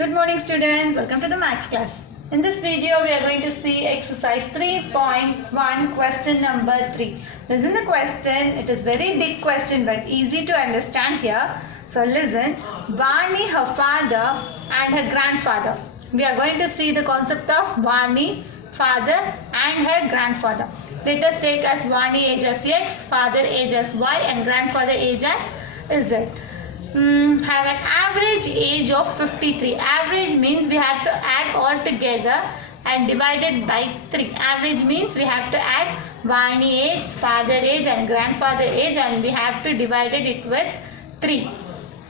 Good morning students, welcome to the maths class. In this video we are going to see exercise 3.1 question number 3. Listen the question, it is very big question but easy to understand here. So listen, Vani, her father and her grandfather. We are going to see the concept of Vani, father and her grandfather. Let us take as Vani age as X, father age as Y and grandfather age as Z. Have an average age of 53. Average means we have to add all together and divided by 3. Average means we have to add Vani age, father age and grandfather age and we have to divide it with 3.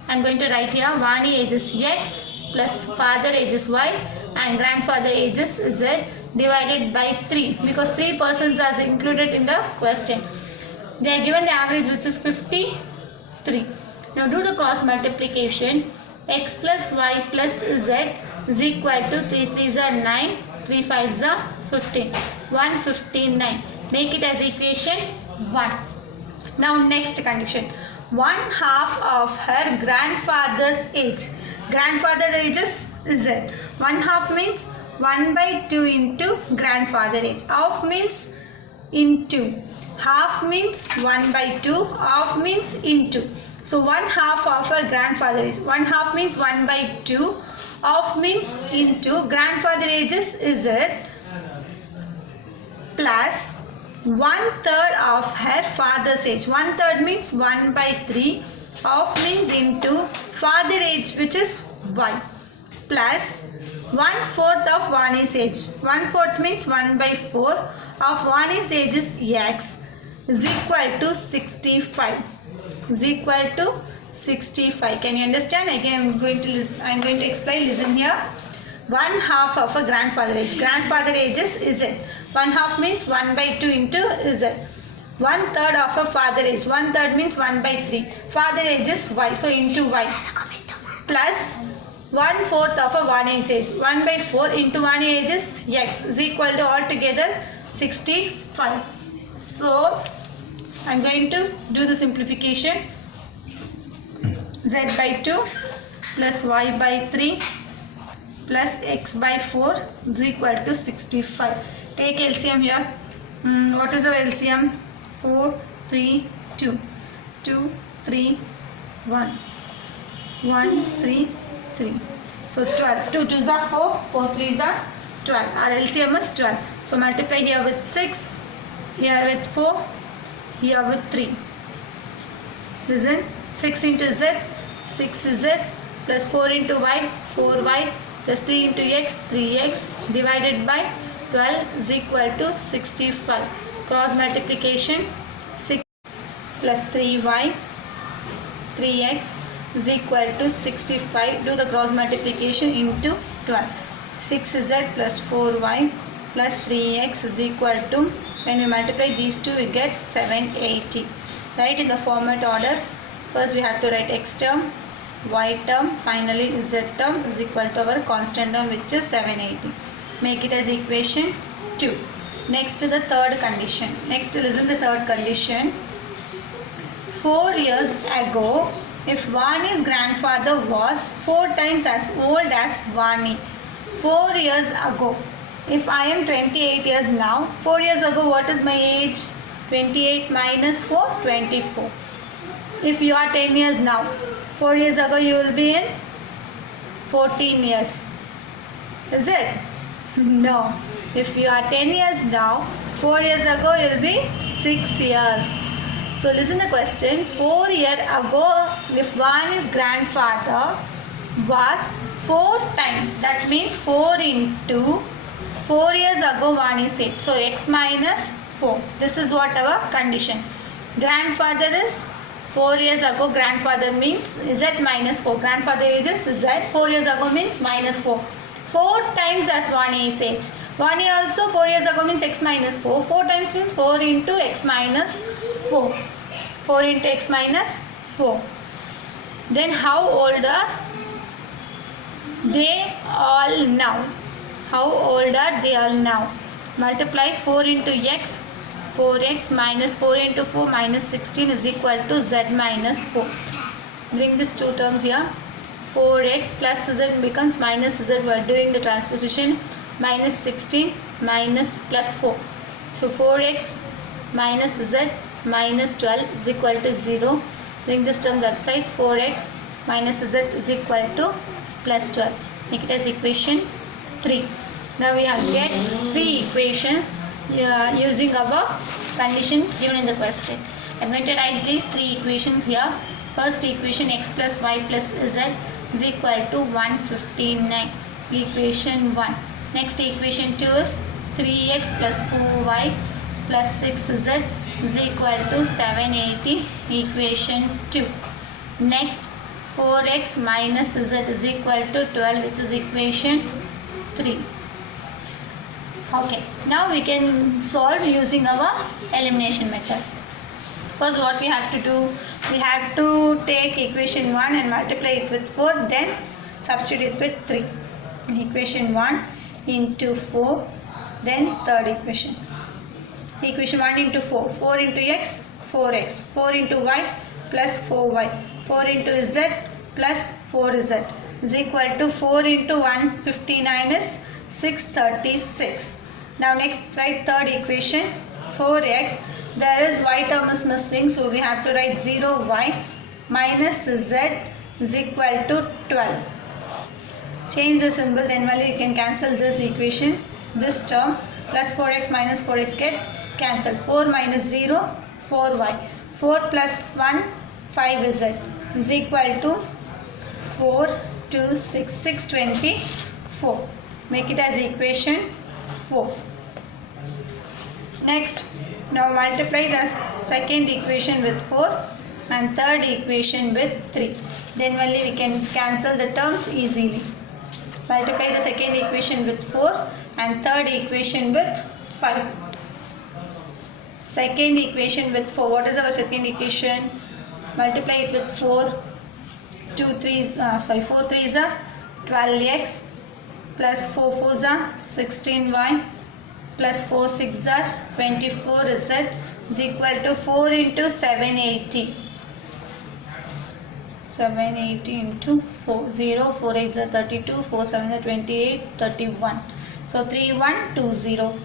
I am going to write here Vani age is X plus father age is Y and grandfather age is Z divided by 3 because 3 persons are included in the question. They are given the average which is 53. Now do the cross multiplication. X plus Y plus Z is equal to 3 3s are 9, 3 5s are 15. 159. Make it as equation 1. Now next condition. 1/2 of her grandfather's age. Grandfather age is Z. 1/2 means 1/2 into grandfather age. Half means into. Half means 1/2. Half means into. So 1/2 of her grandfather age. 1/2 means 1/2. Half means into. Grandfather age is Z plus 1/3 of her father's age. 1/3 means 1/3. Half means into father age which is Y plus 1/4 of Vani's age. 1/4 means 1/4 of Vani's age is X is equal to 65. Is equal to 65. Can you understand? Again I am going to explain. Listen here. 1/2 of a grandfather age. Grandfather age is Z. 1/2 means 1/2 into Z. 1/3 of a father age. 1/3 means 1/3. Father age is Y. So into Y. Plus 1/4 of a Vani's age. 1/4 into Vani age is X is equal to altogether 65. So I am going to do the simplification. Z by 2 plus Y by 3 plus X by 4 is equal to 65. Take LCM here. What is the LCM? 4, 3, 2. 2, 3, 1. 1, 3, 3. So 12. 2 2s are 4. 4 3s are 12. Our LCM is 12. So multiply here with 6. Here with 4. Here with 3. Listen. 6 into Z. 6 is Z plus 4 into Y. 4Y plus 3 into X. 3X divided by 12 is equal to 65. Cross multiplication. 6 plus 3Y 3X is equal to 65. Do the cross multiplication into 12. 6Z plus 4Y plus 3X is equal to, when we multiply these two we get 780. Write in the format order. First we have to write X term, Y term, finally Z term is equal to our constant term which is 780. Make it as equation 2. Next to the third condition. Next listen the third condition. 4 years ago, if Vani's grandfather was 4 times as old as Vani. 4 years ago. If I am 28 years now, 4 years ago what is my age? 28 minus 4, 24. If you are 10 years now, 4 years ago you will be in 14 years. Is it? No. If you are 10 years now, 4 years ago you will be 6 years. So listen the question. 4 years ago, if Vani's grandfather was 4 times, that means 4 into 4 years ago Vani's age. So X minus 4. This is what our condition. Grandfather is 4 years ago. Grandfather means Z minus 4. Grandfather age is Z. 4 years ago means minus 4. 4 times as Vani's age. Vani also 4 years ago means X minus 4. 4 times means 4 into X minus 4. 4 into X minus 4. Then how old are they all now? How old are they all now? Multiply 4 into X. 4X minus 4 into 4 minus 16 is equal to Z minus 4. Bring these two terms here. 4x plus z becomes minus z. We are doing the transposition. Minus 16 minus plus 4. So 4x minus z minus 12 is equal to 0. Bring this term that side. 4x minus z is equal to plus 12. Make it as equation 3. Now we have get 3 equations using our condition given in the question. I am going to write these 3 equations here. First equation, x plus y plus z is equal to 159. Equation 1. Next equation 2 is 3x plus 4y plus 6z is equal to 780. Equation 2. Next 4x minus z is equal to 12, which is equation 3. Okay, now we can solve using our elimination method. First, what we have to do, we have to take equation 1 and multiply it with 4, then substitute it with 3. Equation 1 into 4, then third equation. Equation 1 into 4, 4 into x, 4x, 4 into y plus 4y, 4 into z plus 4z is equal to 4 into 159 is 636. Now next write third equation, 4x, there is y term is missing, so we have to write 0y minus z is equal to 12. Change the symbol, then only you can cancel this equation. This term plus 4x minus 4x get cancelled. 4 minus 0, 4y. 4 plus 1, 5z is equal to 4, 2, 6, 624. Make it as equation 4. Next, now multiply the second equation with 4 and third equation with 3. Then only we can cancel the terms easily. Multiply the second equation with 4 and third equation with 5. Second equation with 4. What is our second equation? Multiply it with 4. 4 3s are 12x plus 4 4s are 16y plus 4 6s are 24z is equal to 4 into 780. 780 into 4, 0, 4 8s are 32, 4 7s are 28, 31. So 3120,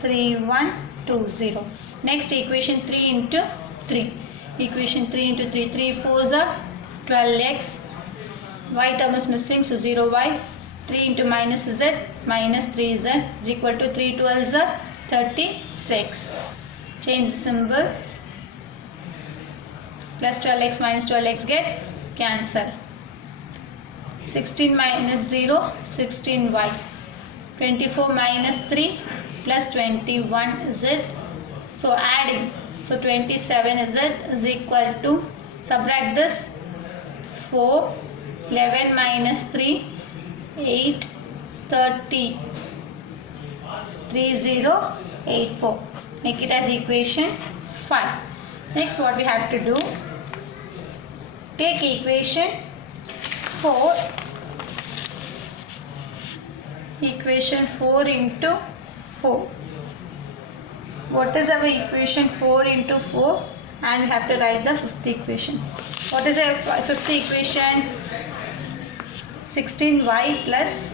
3120. Next equation 3 into 3. Equation 3 into 3, 3 4s are 12x. Y term is missing, so 0y. 3 into minus z minus 3z is equal to 3 12s are 36. Change the symbol. Plus 12x minus 12x get cancel. 16 minus 0, 16y. 24 minus 3 plus 21z. So adding. So 27z is equal to, subtract this, 4, 11 minus 3, 8, 30, 3084. Make it as equation 5. Next what we have to do, take equation 4, equation 4 into 4. What is our equation 4 into 4? And we have to write the fifth equation. What is our fifth equation? 16y plus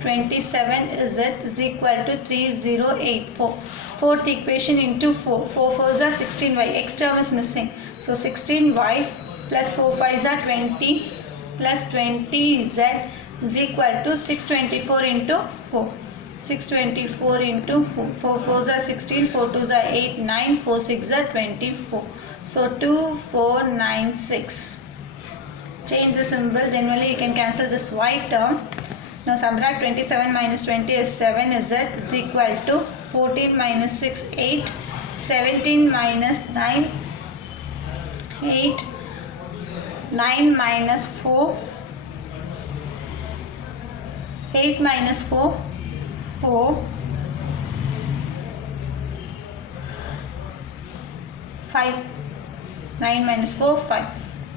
27z is equal to 3084. Fourth equation into 4. 4 4s are 16y. X term is missing. So 16y plus 4 5s are 20 plus 20z is equal to 624 into 4. 624 into 4. 4 4s are 16, 4 2s are 8, 9, 4 6s are 24. So 2496. Change the symbol, then only you can cancel this y term. Now subtract 27 minus 20 is 7 z is equal to 14 minus 6 8, 17 minus 9 8, 9 minus 4, 8 minus 4, 4, 5, 9 minus 4, 5.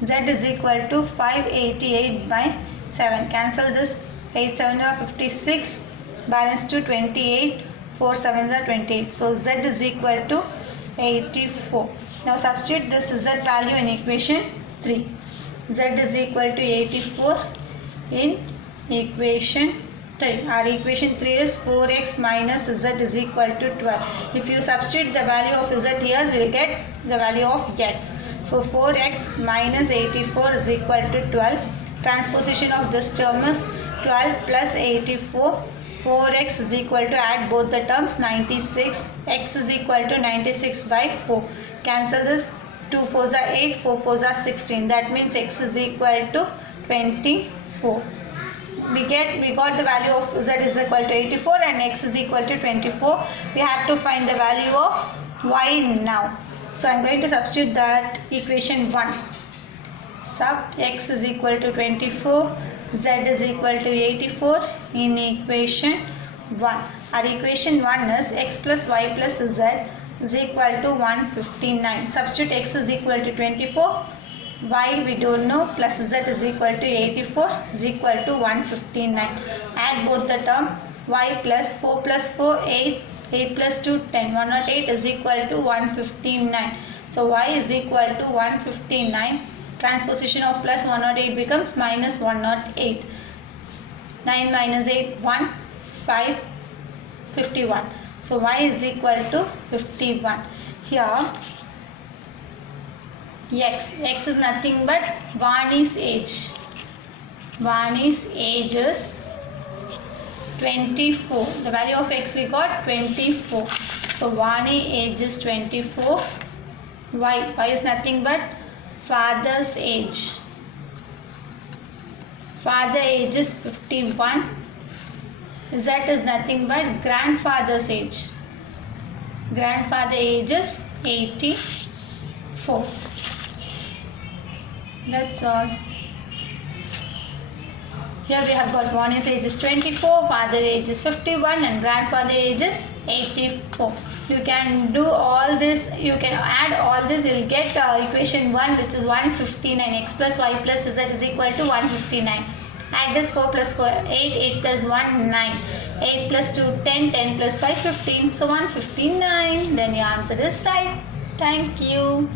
Z is equal to 588 by 7. Cancel this. 8 7 are 56. Balance to 28. 4 7 are 28. So Z is equal to 84. Now substitute this Z value in equation 3. Z is equal to 84 in equation 3. Our equation 3 is 4x minus Z is equal to 12. If you substitute the value of Z here, you will get the value of X. So 4x minus 84 is equal to 12. Transposition of this term is 12 plus 84. 4x is equal to, add both the terms, 96. X is equal to 96 by 4. Cancel this. 2 4s are 8, 4 4s are 16. That means x is equal to 24. We got the value of Z is equal to 84 and x is equal to 24. We have to find the value of y now. So I am going to substitute that equation 1. Sub x is equal to 24, Z is equal to 84 in equation 1. Our equation 1 is x plus y plus Z is equal to 159. Substitute x is equal to 24, y we don't know, plus Z is equal to 84 is equal to 159. Add both the term, y plus 4 plus 4, 8, 8 plus 2, 10. 108 is equal to 159. So y is equal to 159. Transposition of plus 108 becomes minus 108. 9 minus 8, 1, 5, 51. So y is equal to 51. Here x is nothing but Vani's age. Vani's age is 24. The value of x we got 24. So Vani age is 24. Y is nothing but father's age. Father age is 51. Z is nothing but grandfather's age. Grandfather age is 84. That's all. Here we have got Vani's age is 24, father age is 51 and grandfather age is 84. You can do all this, you can add all this, you will get equation 1 which is 159. X plus y plus Z is equal to 159. Add this 4 plus 4, 8, 8 plus 1, 9. 8 plus 2, 10, 10 plus 5, 15. So 159. Then your answer is right. Thank you.